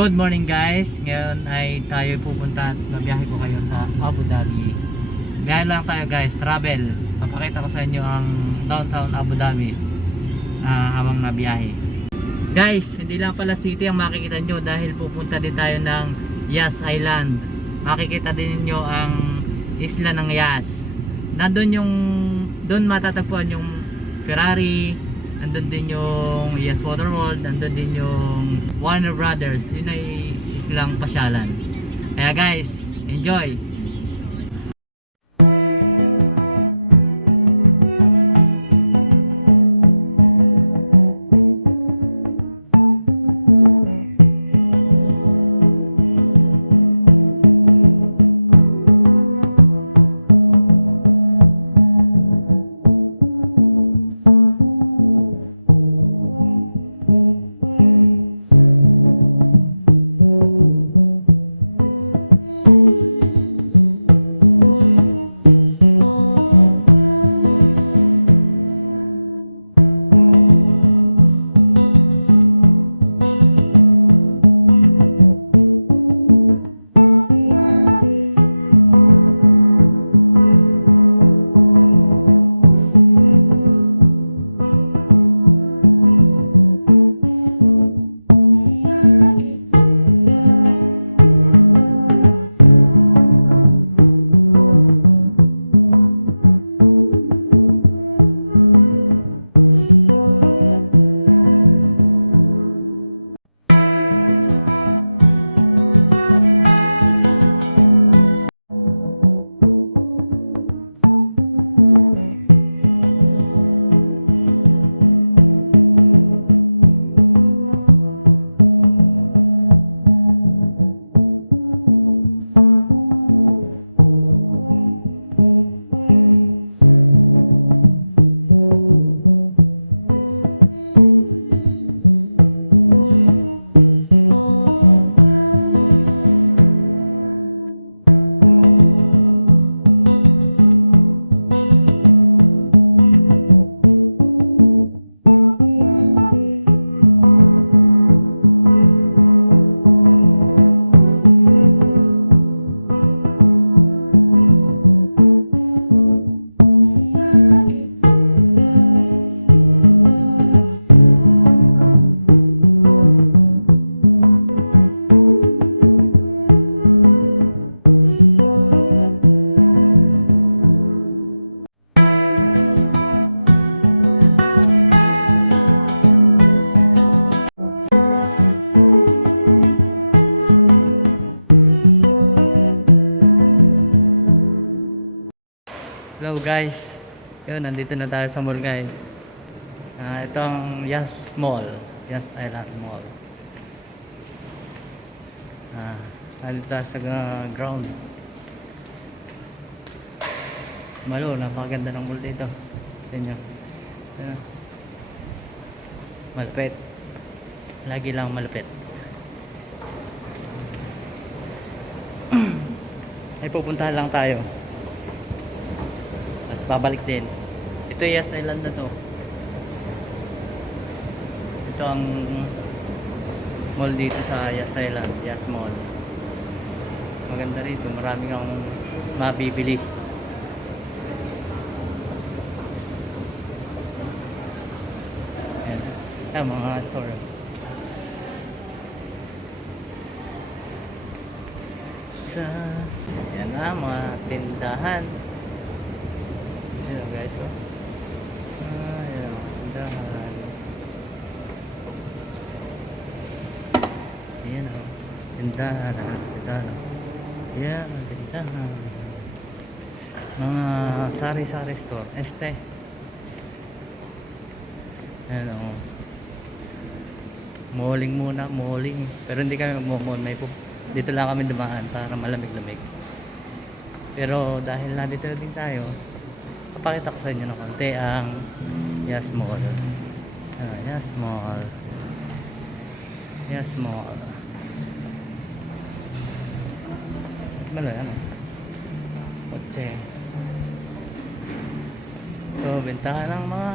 Good morning guys. Ngayon ay tayo pupunta, magbiyahe ko kayo sa Abu Dhabi. Ngayon lang tayo guys, travel. Papakita ko sa inyo ang downtown Abu Dhabi habang nabiyahe. Guys, hindi lang pala city ang makikita nyo dahil pupunta din tayo ng Yas Island. Makikita din niyo ang isla ng Yas. Doon matatagpuan yung Ferrari. Nandun din yung Yes Water World, nandun din yung Warner Brothers. Yun ay islang pasyalan. Kaya guys, enjoy! Hello guys, yun, nandito na tayo sa mall guys. Ito ang Yas Mall, Yas Island Mall. Nandito tayo sa ground. Malo, napakaganda ng mall dito. Tingnan nyo. Malupit. Lagi lang malupit. Ay pupuntahan lang tayo. Babalik din. Ito yung Yas Island na to. Ito ang mall dito sa Yas Island, Yas Mall. Maganda rin ito. Marami kang mabibili. Ayan, mga store. Yan na, mga tindahan. Ayan guys, ayan, tindahan. Ayan, tindahan, tindahan. Ayan, tindahan. Mga sari-sari store. Ayan o. Malling muna, malling. Pero hindi kami mag-mall. Dito lang kami dumaan para malamig-lamig. Pero dahil nandito na din tayo, papakita ko sa inyo ng konti ang Yas Mall. Yas Mall. Yas Mall. Malo yan. Kotse. So, bentahan lang mga.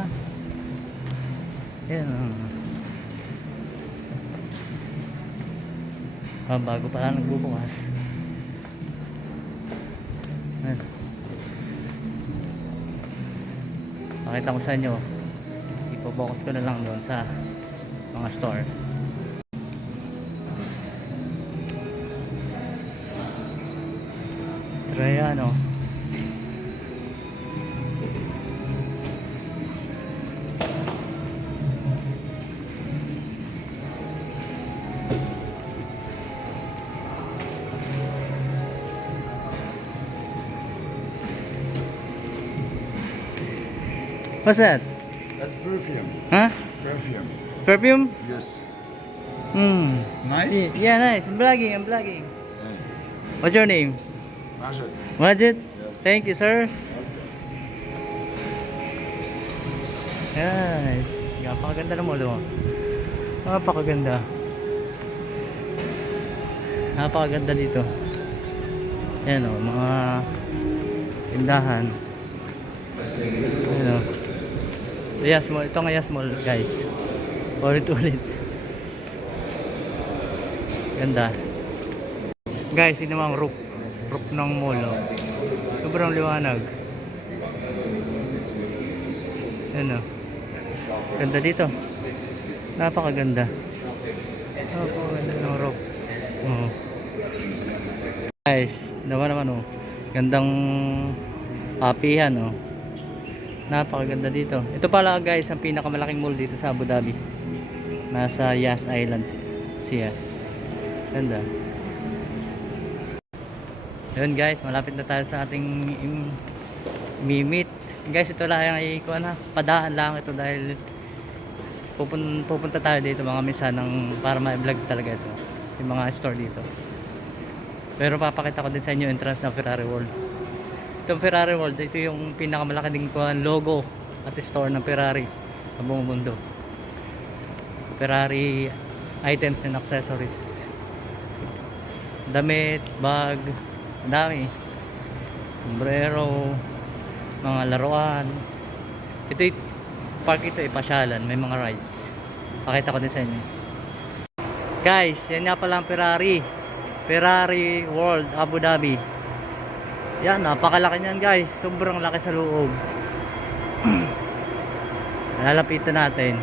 Yan. Bago pa lang nagbubukas. Ayan. Pakita ko sa inyo. Ipo-focus ko na lang doon sa mga store. Pero yan o. What's that? That's perfume. Huh? Perfume. It's perfume? Yes. Hmm. Nice? Yeah, nice. I'm vlogging. Yeah. What's your name? Majid. Majid? Yes. Thank you, sir. Okay. Yes. Napakaganda ng mall mo. Napakaganda. Napakaganda dito. Ayan o, mga tindahan. Ayan o. Yas Mall. Ito nga Yas Mall, guys. Ulit-ulit. Ganda. Guys, ito namang roof. Roof ng mall. O. Sobrang liwanag. Ayan o. Ganda dito. Napakaganda. Napakaganda ng roof. Oh. Guys, naman oh. Gandang papihan oh. Napakaganda dito. Ito pala guys ang pinakamalaking mall dito sa Abu Dhabi. Nasa Yas Island siya. Ganda. Ayun guys, malapit na tayo sa ating meet. Guys, ito lang ay padaan lang ito dahil pupunta tayo dito mga misa para ma-vlog talaga ito. Yung mga store dito. Pero papakita ko din sa inyo entrance ng Ferrari World. Itong Ferrari World, ito yung pinakamalaki ding logo at store ng Ferrari sa buong mundo. Ferrari items and accessories. Damit, bag, ang dami. Sombrero, mga laruan. Ito park ito pasyalan, may mga rides. Pakita ko din sa inyo. Guys, yan nga pala ang Ferrari World Abu Dhabi. Yan, napakalaki niyan guys. Sobrang laki sa loob. Lalapitan natin.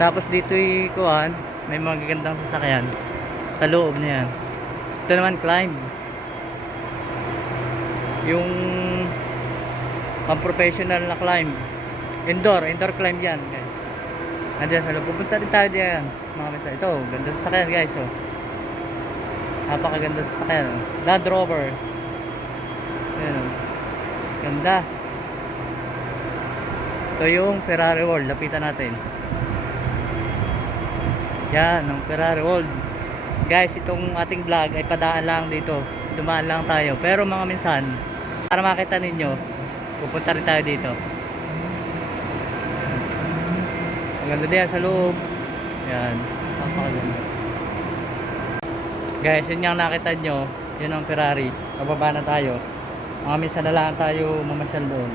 Tapos dito may mga gagandang sasakyan sa loob niya. Ito naman climb. Yung pang-professional na climb. Indoor climb yan guys. Nandiyan sa loob. Pupunta rin tayo diyan. Mga mesa. Ito, ganda sa sasakyan guys. Oh. Napakaganda sa sasakyan. Oh. Land Rover. Ayan. Ganda. Ito yung Ferrari World. Lapitan natin. Yan, ang Ferrari World. Guys, itong ating vlog ay padaan lang dito. Dumaan lang tayo. Pero mga minsan, para makita ninyo, pupunta rin tayo dito. Ganda din sa loob. Yan. Napakaganda. Guys, yun yung nakita nyo. Yun ang Ferrari. Pababa na tayo. Mga minsan na lang tayo mamasyal doon.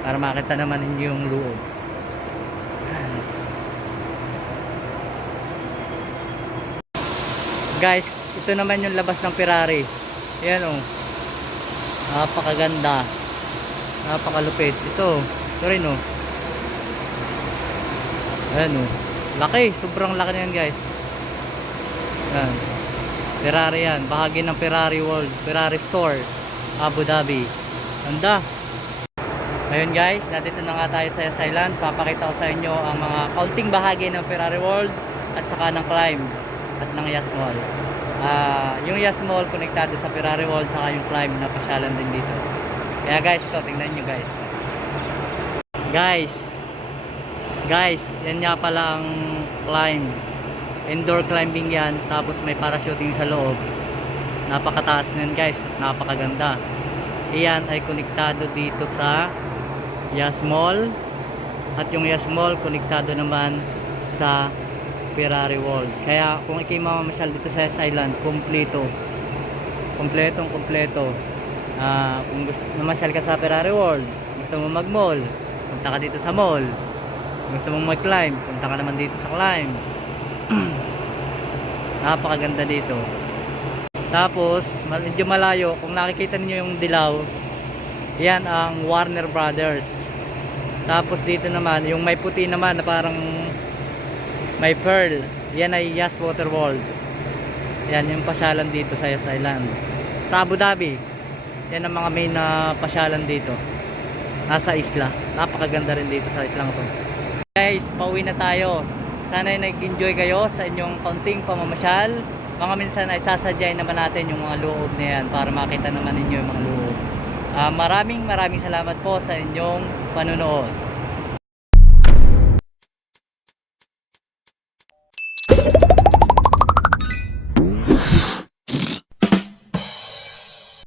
Para makita naman ninyo yung loob. Guys, ito naman yung labas ng Ferrari. Yan o. Napakaganda. Napakalupit. Ito rin o. Ayan o. Laki. Sobrang laki niyan guys. Yan. Ferrari yan. Bahagi ng Ferrari World. Ferrari Store. Abu Dhabi. Ganda. Ayun guys. Nandito na nga tayo sa Yas Island. Papakita ko sa inyo ang mga kaunting bahagi ng Ferrari World. At saka ng Climb. At ng Yas Mall. Yung Yas Mall konektado sa Ferrari World. Saka yung Climb na pasyalan din dito. Kaya guys, ito. Tingnan nyo guys. Guys, yan nga pala ang climb. Indoor climbing yan. Tapos may parachuting sa loob. Napakataas niyan guys. Napakaganda. Iyan ay konektado dito sa Yas Mall. At yung Yas Mall konektado naman sa Ferrari World. Kaya kung ikaw mamamasyal dito sa Yas Island, kompleto. Kompleto. Kung gusto mamasyal ka sa Ferrari World, gusto mo mag-mall, punta ka dito sa mall. Gusto mong mag-climb, punta ka naman dito sa climb. Napakaganda dito. Tapos medyo malayo, kung nakikita niyo yung dilaw, yan ang Warner Brothers. Tapos dito naman yung may puti naman na parang may pearl, yan ay Yas Water World. Yan yung pasyalan dito sa Yas Island. Sa Abu Dhabi, yan ang mga main na pasyalan dito. Nasa isla. Napakaganda rin dito sa islang to. Guys, pauwi na tayo. Sana ay nag-enjoy kayo sa inyong konting pamamasyal. Mga minsan ay sasadyay naman natin yung mga loob na yan para makita naman ninyo yung mga loob. Maraming salamat po sa inyong panonood.